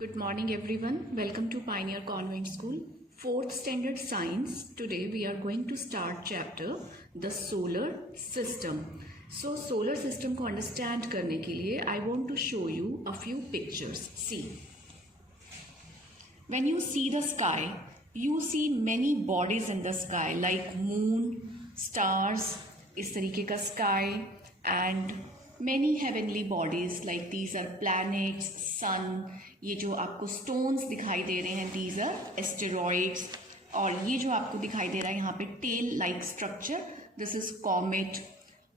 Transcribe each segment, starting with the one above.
Good morning everyone. Welcome to Pioneer Convent School, 4th Standard Science. Today we are going to start chapter The Solar System. So solar system को understand करने के लिए I want to show you a few pictures. See. When you see the sky, you see many bodies in the sky like moon, stars, इस तरीके का sky and many heavenly bodies like these are planets, sun. ये जो आपको stones दिखाई दे रहे हैं these are asteroids. और ये जो आपको दिखाई दे रहा है यहाँ पे tail like structure this is comet.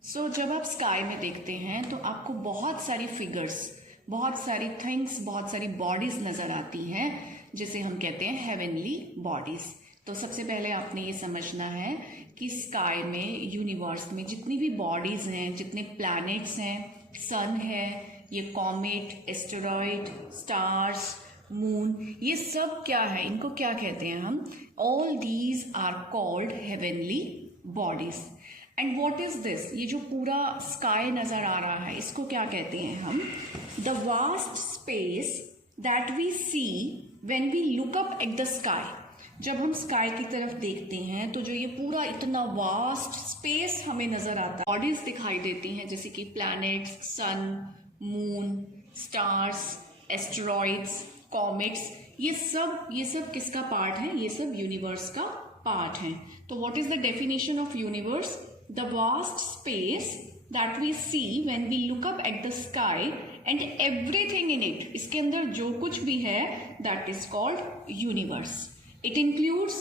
So जब आप sky में देखते हैं तो आपको बहुत सारी figures, बहुत सारी things, बहुत सारी bodies नजर आती हैं जिसे हम कहते हैं heavenly bodies. तो सबसे पहले आपने ये समझना है कि स्काई में यूनिवर्स में जितनी भी बॉडीज हैं, जितने प्लैनेट्स हैं, सन है, ये कॉमेट, एस्टेरॉइड, स्टार्स, मून, ये सब क्या है, इनको क्या कहते हैं हम? All these are called heavenly bodies. And what is this? ये जो पूरा स्काई नजर आ रहा है इसको क्या कहते हैं हम? The vast space that we see when we look up at the sky. जब हम स्काई की तरफ देखते हैं तो जो ये पूरा इतना वास्ट स्पेस हमें नजर आता है, बॉडीज दिखाई देती हैं जैसे कि प्लैनेट्स, सन, मून, स्टार्स, एस्टेरॉइड्स, कॉमेट्स, ये सब किसका पार्ट है? ये सब यूनिवर्स का पार्ट है. तो what is the definition of universe? The vast space that we see when we look up at the sky and everything in it. इसके अंदर जो कुछ भी है that is called universe. It includes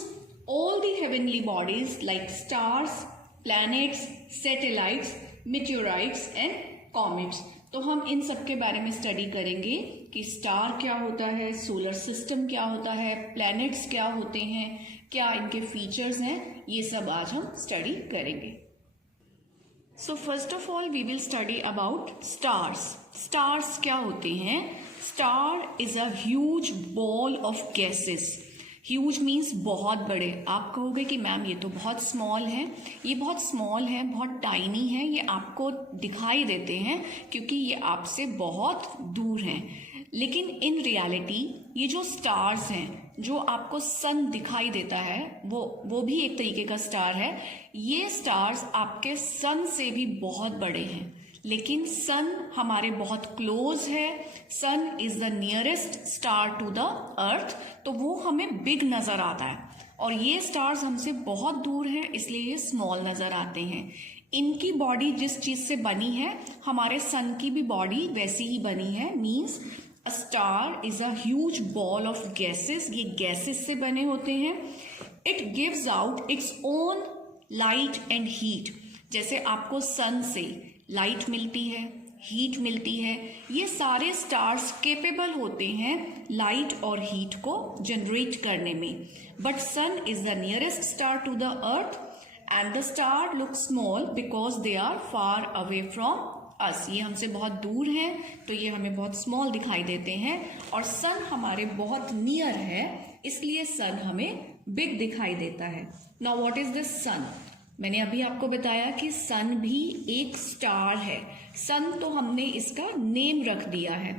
all the heavenly bodies like stars, planets, satellites, meteorites and comets. तो हम इन सब के बारे में स्टडी करेंगे कि स्टार क्या होता है, सोलर सिस्टम क्या होता है, प्लैनेट्स क्या होते हैं, क्या इनके फीचर्स हैं, ये सब आज हम स्टडी करेंगे. So first of all we will study about stars. Stars क्या होते हैं? Star is a huge ball of gases. Huge means बहुत बड़े. आप कहोगे कि मैम ये तो बहुत स्मॉल है. ये बहुत स्मॉल है, बहुत टाइनी है, ये आपको दिखाई देते हैं क्योंकि ये आपसे बहुत दूर हैं. लेकिन इन रियलिटी ये जो स्टार्स हैं, जो आपको सन दिखाई देता है, वो भी एक तरीके का स्टार है. ये स्टार्स आपके सन से भी बहुत बड़े हैं. लेकिन सन हमारे बहुत क्लोज है. Sun is the nearest star to the earth, तो वो हमें बिग नजर आता है. और ये स्टार्स हमसे बहुत दूर हैं, इसलिए ये स्मॉल नजर आते हैं. इनकी बॉडी जिस चीज से बनी है, हमारे सन की भी बॉडी वैसी ही बनी है. Means a star is a huge ball of gases. ये गैसेस से बने होते हैं. It gives out its own light and heat. जैसे आपको सन से लाइट मिलती है, हीट मिलती है, ये सारे स्टार्स केपेबल होते हैं लाइट और हीट को जनरेट करने में. But sun is the nearest star to the earth and the star look small because they are far away from us. ये हमसे बहुत दूर हैं तो ये हमें बहुत स्मॉल दिखाई देते हैं. और सन हमारे बहुत नियर है, इसलिए सन हमें बिग दिखाई देता है. नाउ व्हाट इज दिस सन? मैंने अभी आपको बताया कि सन भी एक स्टार है. सन तो हमने इसका नेम रख दिया है.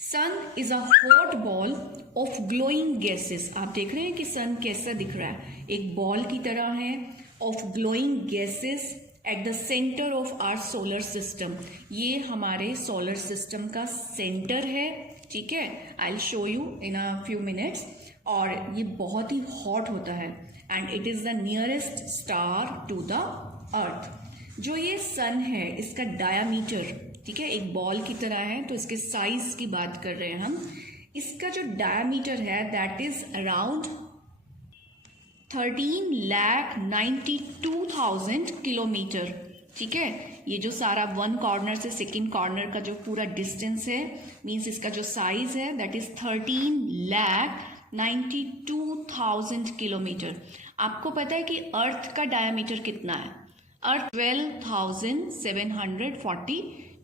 Sun is a hot ball of glowing gases. आप देख रहे हैं कि सन कैसा दिख रहा है? एक बॉल की तरह है of glowing gases at the centre of our solar system. ये हमारे सोलर सिस्टम का सेंटर है. ठीक है, I will show you in a few minutes. और ये बहुत ही हॉट होता है and it is the nearest star to the earth. जो ये सन है इसका डायामीटर, ठीक है, एक बॉल की तरह है, तो इसके साइज की बात कर रहे हैं हम. इसका जो डायामीटर है दैट इज अराउंड 13,92,000 किलोमीटर. ठीक है, ये जो सारा वन कॉर्नर से सेकेंड कॉर्नर का जो पूरा डिस्टेंस है, मीन्स इसका जो साइज है दैट इज 13,92,000 किलोमीटर. आपको पता है कि अर्थ का डायमीटर कितना है? अर्थ 12,740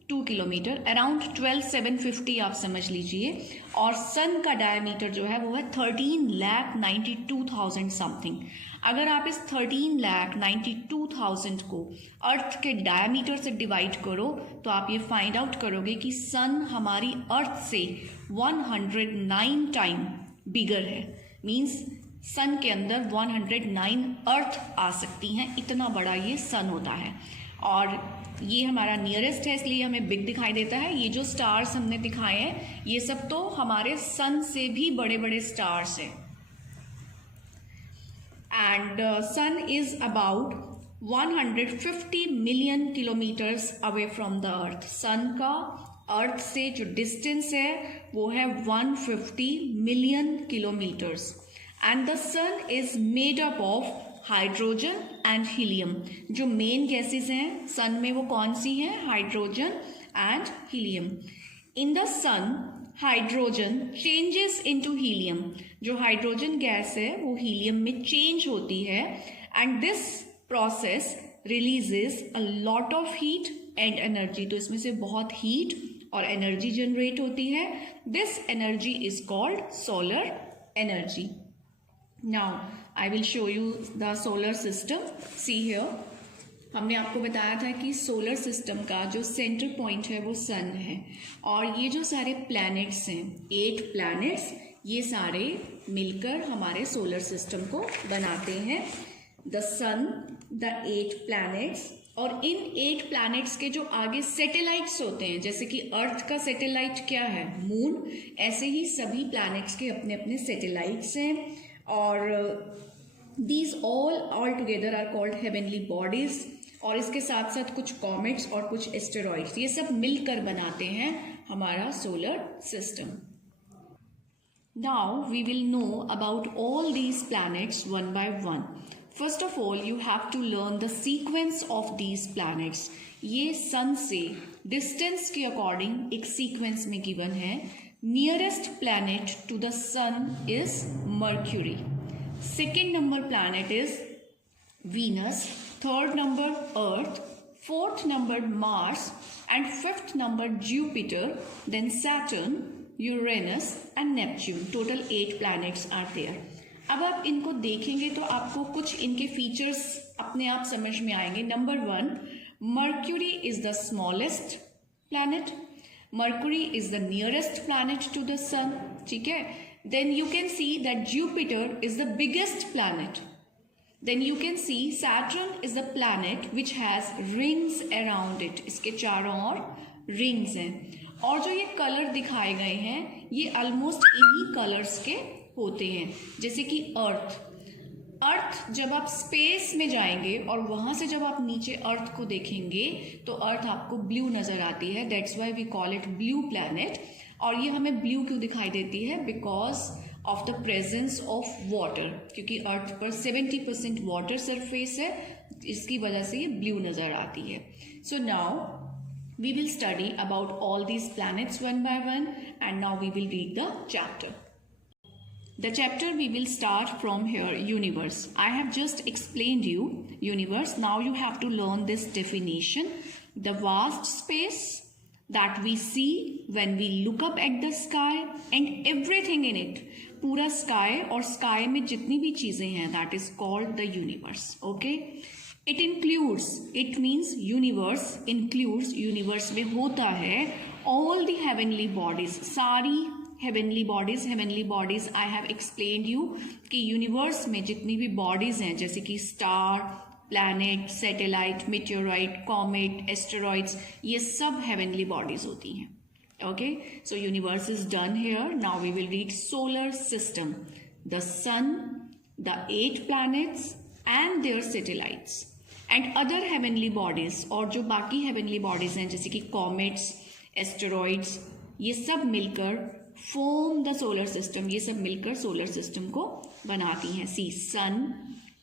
2 किलोमीटर, अराउंड 12,750 आप समझ लीजिए। और सन का डायमीटर जो है वो है 13,92,000 समथिंग। अगर आप इस 13,92,000 को अर्थ के डायमीटर से डिवाइड करो तो आप ये फाइंड आउट करोगे कि सन हमारी अर्थ से 109 टाइम बिगर है। मीन्स सन के अंदर 109 अर्थ आ सकती हैं, इतना बड़ा ये सन होता है। और ये हमारा नियरेस्ट है इसलिए हमें बिग दिखाई देता है। ये जो स्टार्स हमने दिखाए हैं ये सब तो हमारे सन से भी बड़े बड़े स्टार्स हैं। And sun is about 150 million kilometres away from the earth. Sun का अर्थ से जो डिस्टेंस है वो है 150 million kilometres. And the sun is made up of hydrogen and helium. जो मेन गैसेस हैं सन में वो कौन सी हैं? Hydrogen and helium. In the sun hydrogen changes into helium. जो हाइड्रोजन गैस है वो हीलियम में चेंज होती है and this process releases a lot of heat and energy. तो इसमें से बहुत हीट और एनर्जी जनरेट होती है। This energy is called solar energy. Now I will show you the solar system. See here, हमने आपको बताया था कि सोलर सिस्टम का जो सेंटर पॉइंट है वो सन है और ये जो सारे प्लैनेट्स हैं 8 प्लैनेट्स, ये सारे मिलकर हमारे सोलर सिस्टम को बनाते हैं। द सन, द 8 प्लैनेट्स, और इन 8 प्लैनेट्स के जो आगे सैटेलाइट्स होते हैं, जैसे कि अर्थ का सैटेलाइट क्या है? मून। ऐसे ही सभी प्लैनेट्स के अपने अपने सैटेलाइट्स हैं और these all together are called heavenly bodies. और इसके साथ साथ कुछ कॉमेट्स और कुछ एस्टेरॉइड्स, ये सब मिलकर बनाते हैं हमारा solar system. Now we will know about all these planets one by one. First of all you have to learn the sequence of these planets. ये सन से डिस्टेंस के अकॉर्डिंग एक सीक्वेंस में गिवन है। Nearest planet to the sun is Mercury. Second number planet is Venus, third number Earth, fourth number Mars and fifth number Jupiter, then Saturn, Uranus and Neptune. Total 8 planets are there. अब आप इनको देखेंगे तो आपको कुछ इनके features अपने आप समझ में आएंगे। Number 1, Mercury is the smallest planet. Mercury is the nearest planet to the sun. ठीक है? Then you can see that Jupiter is the biggest planet. Then you can see Saturn is the planet which has rings around it. इसके चारों ओर rings हैं। और जो ये colour दिखाए गए हैं ये ऑलमोस्ट इन्हीं कलर्स के होते हैं। जैसे कि अर्थ जब आप स्पेस में जाएंगे और वहां से जब आप नीचे अर्थ को देखेंगे तो अर्थ आपको ब्लू नजर आती है। That's why we call it blue planet. और ये हमें ब्लू क्यों दिखाई देती है? Because of the presence of water, क्योंकि अर्थ पर 70% वाटर सरफेस है, इसकी वजह से ये ब्लू नजर आती है। So now we will study about all these planets one by one and now we will read the chapter. The chapter we will start from here, universe. I have just explained you universe. Now you have to learn this definition. The vast space that we see when we look up at the sky and everything in it. पूरा sky और sky में जितनी भी चीजें हैं that is called the universe. Okay? It includes, it means universe includes, universe में होता है all the heavenly bodies, सारी heavenly bodies I have explained you कि यूनिवर्स में जितनी भी बॉडीज हैं जैसे कि star, planet, satellite, meteorite, comet, asteroids, ये सब हेवनली बॉडीज होती हैं। Okay, so universe is done here. Now we will read solar system, the sun, the 8 planets and their satellites and other heavenly bodies. और जो बाकी heavenly bodies हैं जैसे कि कॉमेट्स, एस्टेरॉइड्स, ये सब मिलकर फॉर्म द सोलर सिस्टम। ये सब मिलकर सोलर सिस्टम को बनाती हैं। सी सन,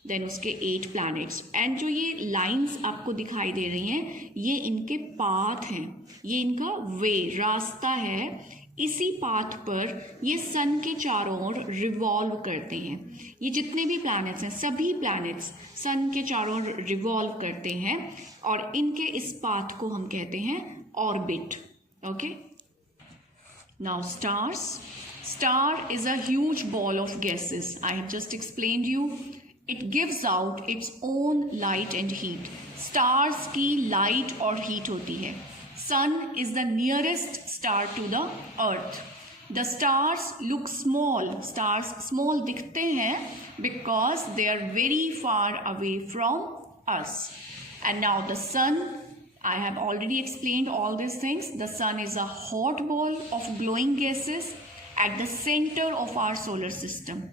देन उसके 8 प्लैनेट्स एंड जो ये लाइंस आपको दिखाई दे रही हैं ये इनके पाथ हैं, ये इनका वे, रास्ता है। इसी पाथ पर ये सन के चारों ओर रिवॉल्व करते हैं। ये जितने भी प्लैनेट्स हैं सभी प्लैनेट्स सन के चारों ओर रिवॉल्व करते हैं और इनके इस पाथ को हम कहते हैं orbit. Okay. Now stars. Star is a huge ball of gases. I have just explained you. It gives out its own light and heat. Stars की light और heat होती है. Sun is the nearest star to the earth. The stars look small. Stars small दिखते हैं because they are very far away from us. And now the sun. I have already explained all these things. The sun is a hot ball of glowing gases at the center of our solar system.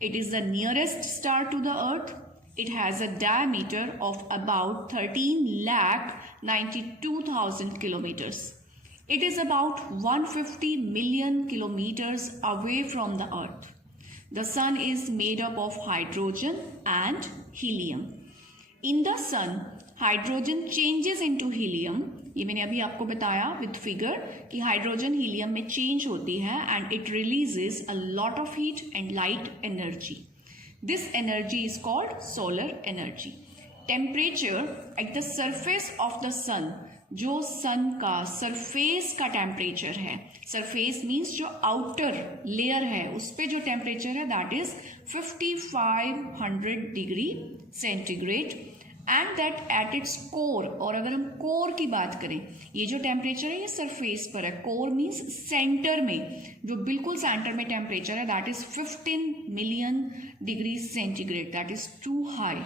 It is the nearest star to the earth. It has a diameter of about 13,92,000 kilometers. It is about 150 million kilometers away from the earth. The sun is made up of hydrogen and helium. In the sun, hydrogen changes into helium. ये मैंने अभी आपको बताया with figure कि hydrogen helium में change होती है and it releases a lot of heat and light energy. This energy is called solar energy. Temperature at the surface of the sun, जो सन का सरफेस का टेम्परेचर है, surface means जो outer layer है उस पर जो टेम्परेचर है that is 5500 degree centigrade. And that at its core. और अगर हम कोर की बात करें, ये जो टेम्परेचर है ये सरफेस पर है. कोर मीन्स सेंटर में, जो बिल्कुल सेंटर में टेम्परेचर है that is 15 million degree centigrade. That is too high.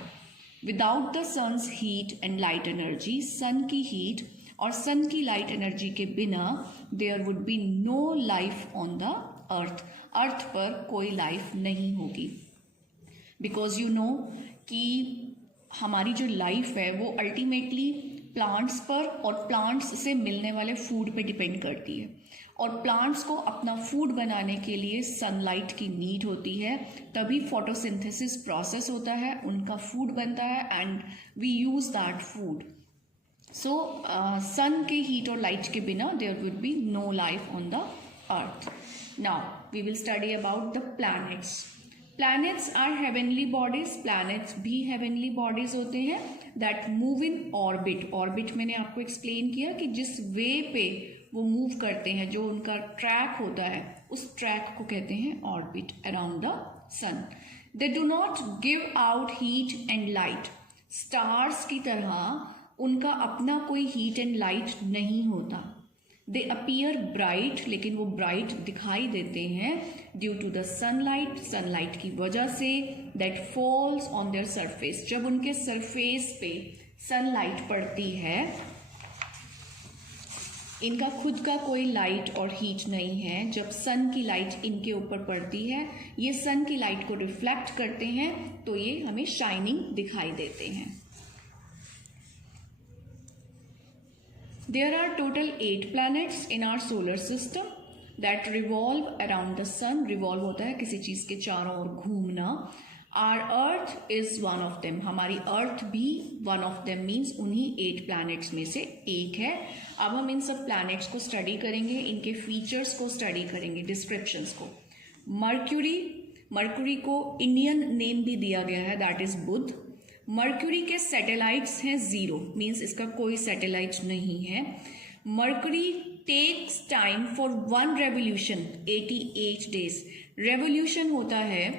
Without the sun's heat and light energy, sun की हीट और सन की लाइट एनर्जी के बिना there would be no life on the earth. Earth पर कोई life नहीं होगी. Because you know कि हमारी जो लाइफ है वो अल्टीमेटली प्लांट्स पर और प्लांट्स से मिलने वाले फूड पे डिपेंड करती है. और प्लांट्स को अपना फूड बनाने के लिए सनलाइट की नीड होती है, तभी फोटोसिंथेसिस प्रोसेस होता है, उनका फूड बनता है and we use that food. So sun के हीट और लाइट के बिना there would be no life on the earth. Now we will study about the planets. Planets are heavenly bodies. Planets भी heavenly bodies होते हैं that move in orbit. Orbit मैंने आपको explain किया कि जिस way पे वो move करते हैं, जो उनका track होता है, उस track को कहते हैं orbit around the sun. They do not give out heat and light. Stars की तरह उनका अपना कोई heat and light नहीं होता. दे अपीयर ब्राइट, लेकिन वो ब्राइट दिखाई देते हैं due to the sunlight, sunlight की वजह से that falls on their surface. जब उनके सरफेस पे सनलाइट पड़ती है, इनका खुद का कोई लाइट और हीट नहीं है. जब सन की लाइट इनके ऊपर पड़ती है, ये सन की लाइट को रिफ्लेक्ट करते हैं तो ये हमें शाइनिंग दिखाई देते हैं. There are total 8 planets in our solar system that revolve around the sun. Revolve होता है किसी चीज़ के चारों ओर घूमना. Our Earth is one of them. हमारी Earth भी one of them means उन्हीं 8 planets में से एक है. अब हम इन सब planets को study करेंगे, इनके features को study करेंगे, descriptions को. Mercury को Indian name भी दिया गया है, that is बुध. मर्क्यूरी के सैटेलाइट्स हैं 0, मीन्स इसका कोई सैटेलाइट नहीं है. Mercury takes time for 1 revolution 88 days. Revolution होता है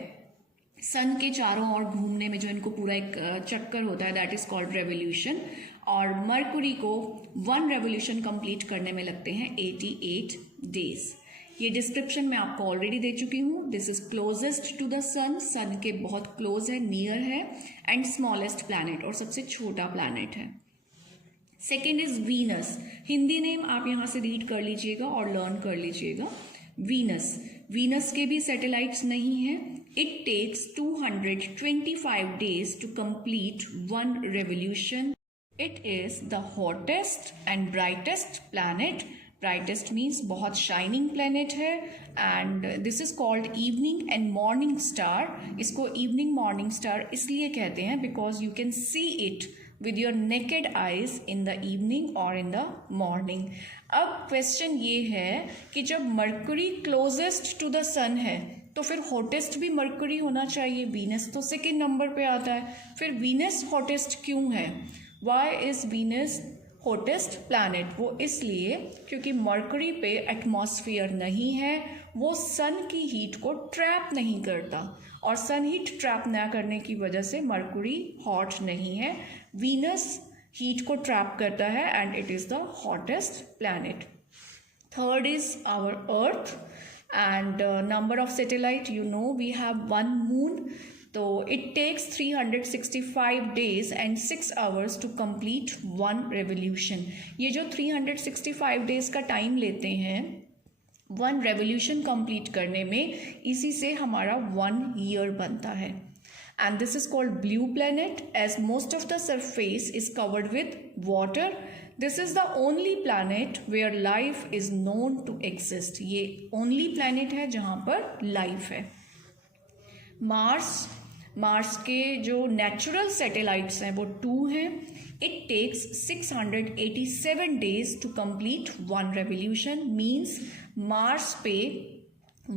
सन के चारों ओर घूमने में, जो इनको पूरा एक चक्कर होता है, दैट इज कॉल्ड रेवोल्यूशन. और मर्क्यूरी को 1 रेवोल्यूशन कंप्लीट करने में लगते हैं 88 डेज. ये डिस्क्रिप्शन मैं आपको ऑलरेडी दे चुकी हूँ. This is closest to the sun, sun के बहुत क्लोज है, नियर है, एंड स्मॉलेस्ट प्लैनेट और सबसे छोटा प्लैनेट है. Second is Venus. Hindi name आप यहाँ से रीड कर लीजिएगा और लर्न कर लीजिएगा. वीनस के भी सैटेलाइट्स नहीं है. It takes 225 days to complete 1 revolution. It is the hottest and brightest planet. Brightest means बहुत शाइनिंग प्लैनेट है. And this is called evening and morning star. इसको इवनिंग मॉर्निंग स्टार इसलिए कहते हैं because you can see it with your naked eyes in the evening or in the morning. अब question ये है कि जब मर्क्यूरी क्लोजेस्ट टू द सन है तो फिर हॉटेस्ट भी मर्क्यूरी होना चाहिए. वीनस तो सेकेंड नंबर पे आता है, फिर वीनस हॉटेस्ट क्यों है? Why is Venus hottest planet, वो इसलिए क्योंकि मरकरी पे एटमॉस्फेयर नहीं है, वो सन की हीट को ट्रैप नहीं करता, और सन हीट ट्रैप ना करने की वजह से मरकरी हॉट नहीं है। वीनस हीट को ट्रैप करता है and it is the hottest planet. Third is our earth and number of satellite, you know we have one moon, तो it takes 365 days and 6 hours to complete one revolution. ये जो 365 days का time लेते हैं one revolution complete करने में, इसी से हमारा 1 year बनता है। And this is called blue planet as most of the surface is covered with water. This is the only planet where life is known to exist. ये ओनली प्लैनेट है जहाँ पर लाइफ है। मार्स के जो natural satellites हैं वो 2 हैं। It takes 687 days to complete one revolution, means Mars पे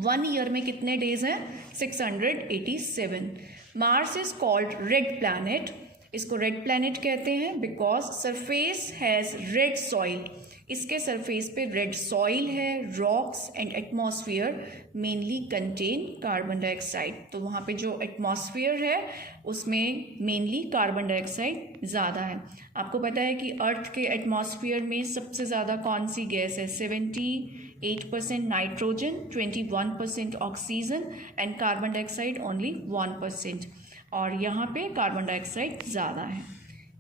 1 year में कितने डेज हैं? 687। Mars is called red planet. इसको रेड प्लैनेट कहते हैं because surface has red soil. इसके सरफेस पे रेड सॉइल है, rocks and atmosphere mainly contain carbon dioxide. तो वहाँ पे जो एटमॉस्फेयर है उसमें मेनली कार्बन डाइऑक्साइड ज़्यादा है। आपको पता है कि अर्थ के एटमॉस्फेयर में सबसे ज़्यादा कौन सी गैस है? 78% nitrogen, 21% oxygen and carbon dioxide only 1%, और यहाँ पे कार्बन डाइऑक्साइड ज़्यादा है।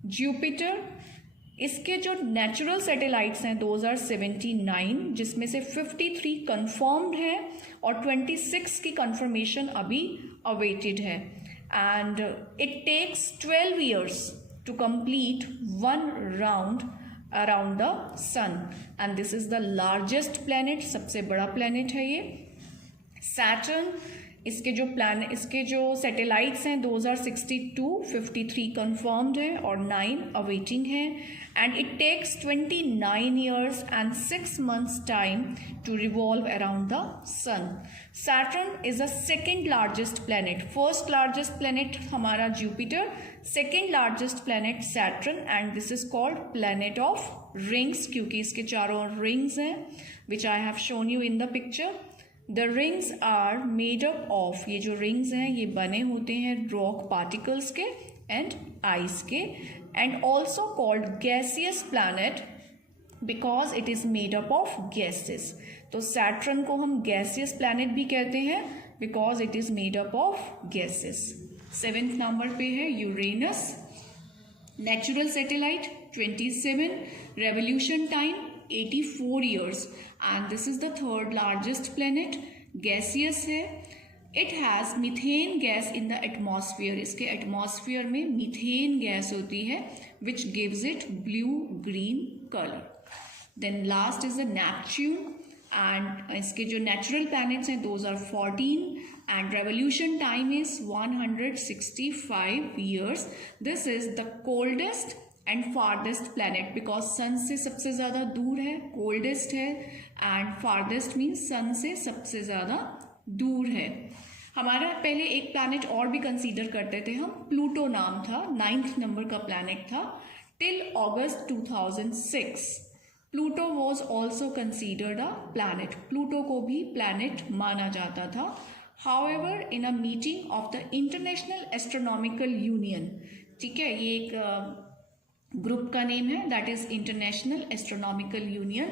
जुपिटर, इसके जो नेचुरल सैटेलाइट्स हैं 2079, जिसमें से 53 कंफर्म्ड हैं और 26 की कंफर्मेशन अभी अवेटेड है। And it takes 12 years to complete one round around the sun and this is the largest planet, सबसे बड़ा प्लैनेट है ये। सैटर्न, इसके जो सैटेलाइट्स हैं 2062, 53 कंफर्म्ड है और 9 अवेटिंग है। And it takes 29 years and 6 months time to revolve around the sun. Saturn is the second largest planet. First largest planet हमारा Jupiter, second largest planet Saturn, and this is called planet of rings क्योंकि इसके चारों rings हैं, which I have shown you in the picture. The rings are made up of, ये जो rings हैं ये बने होते हैं रॉक पार्टिकल्स के एंड आइस के, and also called gaseous planet because it is made up of gases. तो सैटर्न को हम गैसियस प्लैनेट भी कहते हैं because it is made up of gases. 7th number पे है Uranus, natural satellite 27, revolution time 84 years, and this is the third largest planet, gaseous है। it has methane gas in the atmosphere, इसके atmosphere में methane gas होती है which gives it blue green color। then last is the Neptune, and इसके जो natural planets हैं those are 14 and revolution time is 165 years। this is the coldest and farthest planet because sun से सबसे ज़्यादा दूर है, कोल्डेस्ट है, and farthest means सन से सबसे ज़्यादा दूर है। हमारा पहले एक प्लैनेट और भी कंसीडर करते थे हम, प्लूटो नाम था, 9th नंबर का प्लैनेट था till August 2006। Pluto was also considered a planet, Pluto को भी प्लैनेट माना जाता था। However in a meeting of the international astronomical union, ठीक है, ये एक ग्रुप का नेम है, that is international astronomical union.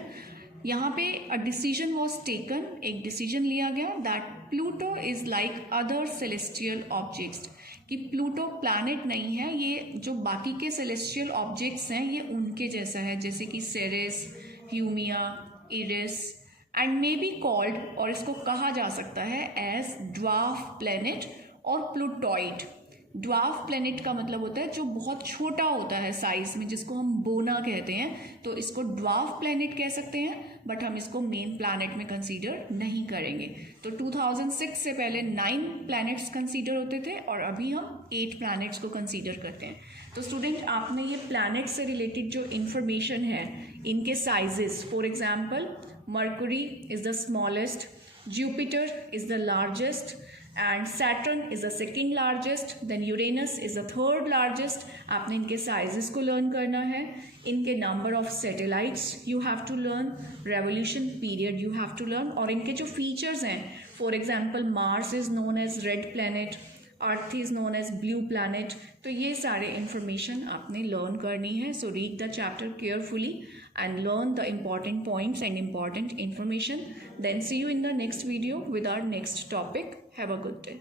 यहाँ पे अ डिसीजन वॉज टेकन, एक डिसीजन लिया गया that Pluto is like other celestial objects, कि प्लूटो प्लैनेट नहीं है, ये जो बाकी के सेलेस्टियल ऑब्जेक्ट्स हैं ये उनके जैसा है, जैसे कि Ceres, Haumea, Eris, and may be called, और इसको कहा जा सकता है एज ड्वार्फ प्लैनेट और प्लूटॉइड। ड्वार्फ प्लैनेट का मतलब होता है जो बहुत छोटा होता है साइज में, जिसको हम बोना कहते हैं, तो इसको ड्वार्फ प्लैनेट कह सकते हैं, बट हम इसको मेन प्लैनेट में कंसीडर नहीं करेंगे। तो 2006 से पहले 9 प्लैनेट्स कंसीडर होते थे और अभी हम 8 प्लैनेट्स को कंसीडर करते हैं। तो स्टूडेंट, आपने ये प्लैनेट से रिलेटेड जो इन्फॉर्मेशन है, इनके sizes, for example Mercury is the smallest, Jupiter is the largest, and Saturn is the second largest, then Uranus is the third largest. आपने इनके साइजेस को लर्न करना है, इनके number of satellites you have to learn, revolution period you have to learn, और इनके जो features हैं, for example Mars is known as red planet, Earth is known as blue planet. तो ये सारे इंफॉर्मेशन आपने लर्न करनी है. So read the chapter carefully and learn the important points and important information. Then see you in the next video with our next topic. Have a good day.